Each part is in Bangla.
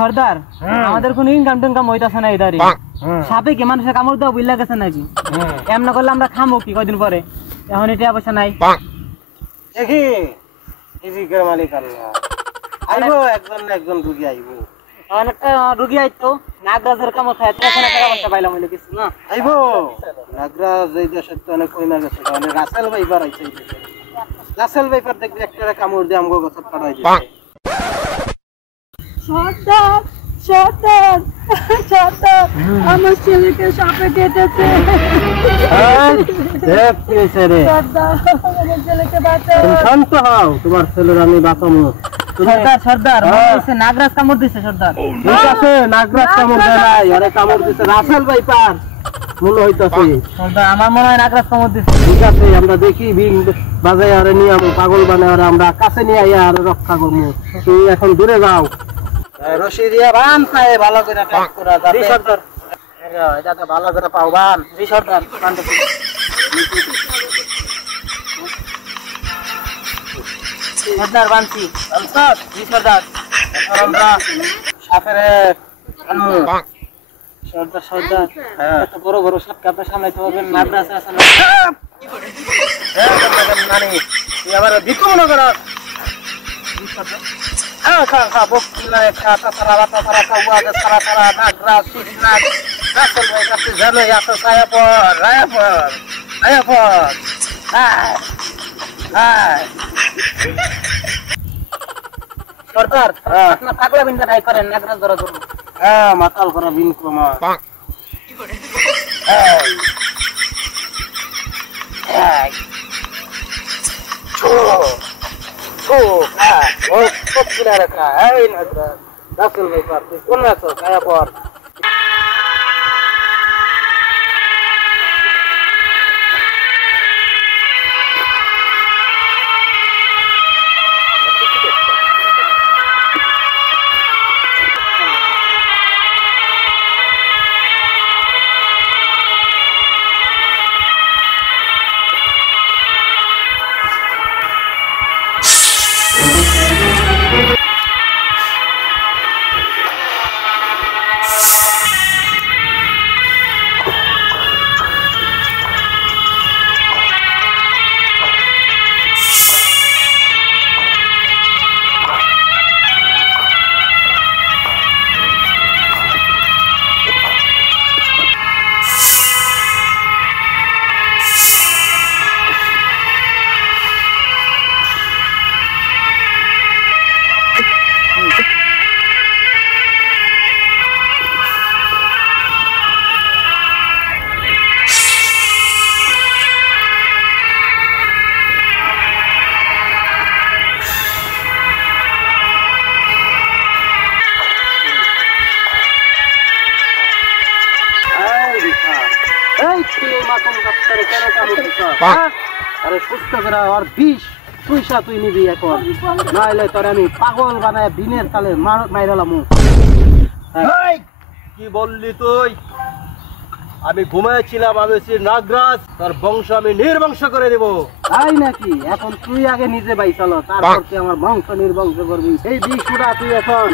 সর্দার আমাদের কোনো ইনকাম টিনকাম হইতাছে না ইদারি সাপে কি মানুষের কামড় দেওয়া বুঝলা গেছে নাকি এমন করলে আমরা খামো কি কদিন পরে এখন এটা অবস্থা নাই দেখি ইজিকের মালিক আল্লাহ আইবো একজন না একজন রুগী আইবো অনেকটা রুগী আইতো নাগরাজের কামড় খায় টাকা পয়সা পাইলাম হইলে কিছু না আইবো নাগরাজ এই দেশে তো অনেক কইমা গেছে অনেক রাসেল ভাইবার আইছে রাসেল ভাইবার দেখবি একটা কামড় দিয়ে আমগো গছত পাঠাই দিছে সর্দার সর্দার সর্দার আমার ছেলেকে সাপে কেটেছে দেখ কি হইছে রে সর্দার আমার ছেলেকে বাঁচাও শান্ত হও তোমার ছেলের আমি বাঁচামু সর্দার সর্দার নাগরাজ কামড় দিছে সর্দার ঠিক আছে নাগরাজ কামড় দেয় নাই আরে কামড় দিছে রাসেল ভাইপার মনে হইতাছে সর্দার আমার মনে হয় নাগরাজ কামড় দিছে ঠিক আছে আমরা দেখি বিন বাজাই আরে নিয়ে পাগল বানায় আর আমরা কাছে নিয়ে আইয়া আর রক্ষা করবো তুই এখন দূরে যাও রশি দিয়া বান পায়ে ভালো করে টাক করা যাবে সর্দার এটা তো ভালো করে পাও বান জি সর্দার সর্দার বানছি আলসাদ জি সর্দার এখন আমরা সাপের আনমু সর্দার সর্দার হ্যাঁ এত বড় বড় সাপ কাপড় সামলাইতে হবে নাগরাজ আছে না মানে তুই আবার দিকু মনে কর খা খা বকিলা খা তারা কাউয়া তারা নাগরাজ সুজনাগ রাসেল ভাই কাছে জানো এত ছায়া পর আয়া পর হায় হায় সর্দার আপনার পাগলা বিনটা নাই করেন নাগরাজ ধরা ধরুন হ্যাঁ মাতাল করা বিন ক্রমা রাসেল ভাই পার তুই কোন আছো ছায়া পর আরে সুস্থ করে আর বিষ পয়সা তুই নিবি এখন নাইলে তোর আমি পাগল বানায় দিনের তালে মাইরালাম কি বললি তুই আমি ঘুমাইছিলাম আমি নাগরাজ তোর বংশ আমি নির্বংশ করে দেব তাই নাকি এখন তুই আগে নিজে বাই চলো তারপর তুই আমার বংশ নির্বংশ করবি এই বিষ উড়া তুই এখন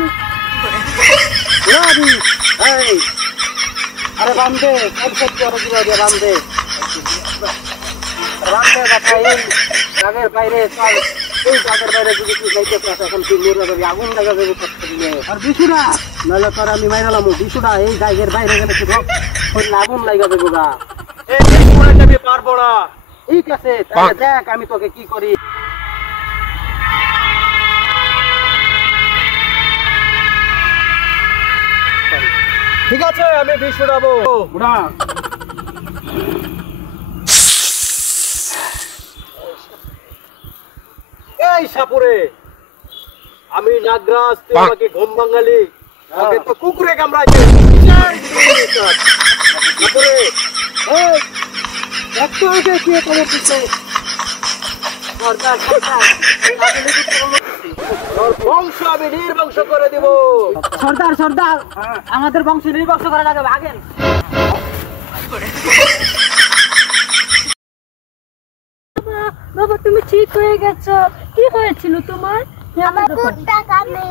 আরে বান্ধে সব সত্যি আরো কি দিয়ে বান্ধে বান্ধে কথা এই জাগের বাইরে চল এই জাগের বাইরে যদি তুই যাইতে পারছ এখন তুই মরে যাবি আগুন লাগা যাবে কষ্ট দিলে আর বিশুরা নাহলে তোর আমি মাইরালাম বিশুরা এই জাগের বাইরে গেলে তুই আগুন লাগা যাবে গা এই বিশুরা যাবি পারবো না ঠিক আছে তাহলে দেখ আমি তোকে কি করি ঠিক আছে আমি বিষ উড়াবো উড়া এই সাপুরে আমি নাগরাজ তুই আমাকে ঘুম বাঙালি আমাকে তো কুকুরে কামড়াইছে সাপুরে এই এত আগে কি করে পিছে সরকার বংশ আমি নির্বংশ করে দিব সর্দার সর্দার আমাদের বংশ নির্বংশ করা লাগে ভাগেন বাবা তুমি ঠিক হয়ে গেছো কি হয়েছিল তোমার আমার কুত্তা কামড়ে